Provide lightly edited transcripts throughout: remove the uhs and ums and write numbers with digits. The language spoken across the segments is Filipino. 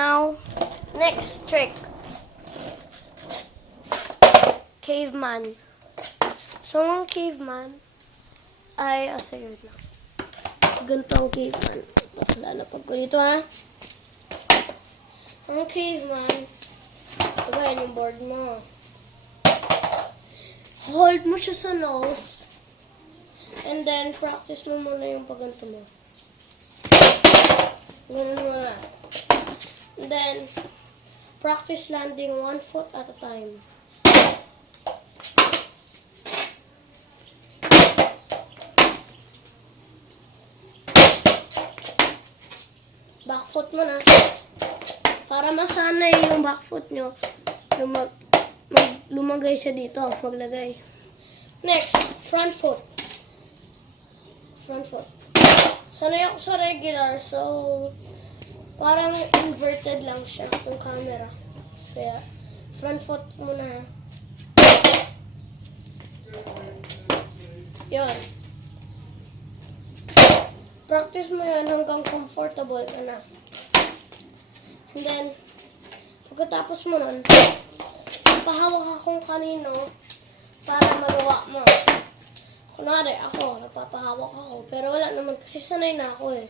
Now, next trick. Caveman. So, ang caveman ay, sige, wait lang. Ganito ang caveman. Lalapag ko dito, ha. Ang caveman, diba yan yung board mo. Hold mo siya sa nose. And then, practice mo muna yung pagganto mo. Ganun muna. And then, practice landing 1 foot at a time. Back foot mo na. Para masanay yung back foot nyo, lumagay siya dito. Maglagay. Next, front foot. Front foot. Sanay ako sa regular, so parang inverted lang siya yung camera. Kaya, front foot muna. Yun. Practice mo yun hanggang comfortable ka na. And then, pagkatapos mo nun, pahawak akong kanino para magawa mo. Kunwari, ako, napapahawak ako. Pero wala naman, kasi sanay na ako eh.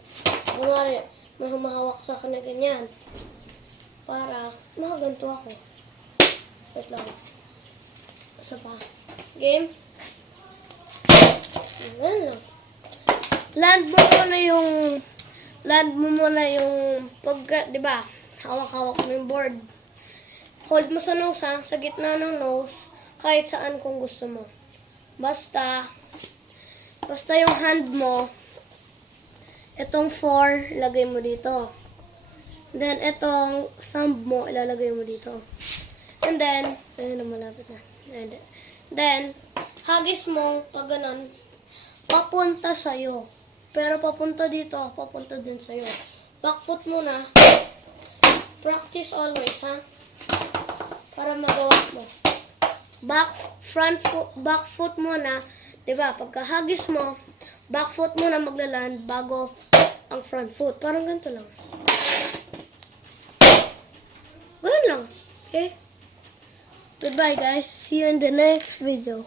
Kunwari, may humahawak sa akin na ganyan. Para makaganto ako. Wait lang. Isa pa. Game? Ganun lang. Land mo muna yung pagka, di ba? Hawak-hawak mo yung board. Hold mo sa nose, ha? Sa gitna ng nose, kahit saan kung gusto mo. Basta yung hand mo, itong 4, ilagay mo dito. Then, itong thumb mo, ilalagay mo dito. And then, ayun na, malapit na. And then, hagis mo, pag ganun, papunta sa'yo. Pero papunta dito, papunta din sa'yo. Back foot muna. Practice always, ha? Para magawa mo. Back foot muna. Diba? Pagkahagis mo, back foot muna maglaland bago ang front foot. Parang ganito lang. Ganun lang. Okay? Goodbye, guys. See you in the next video.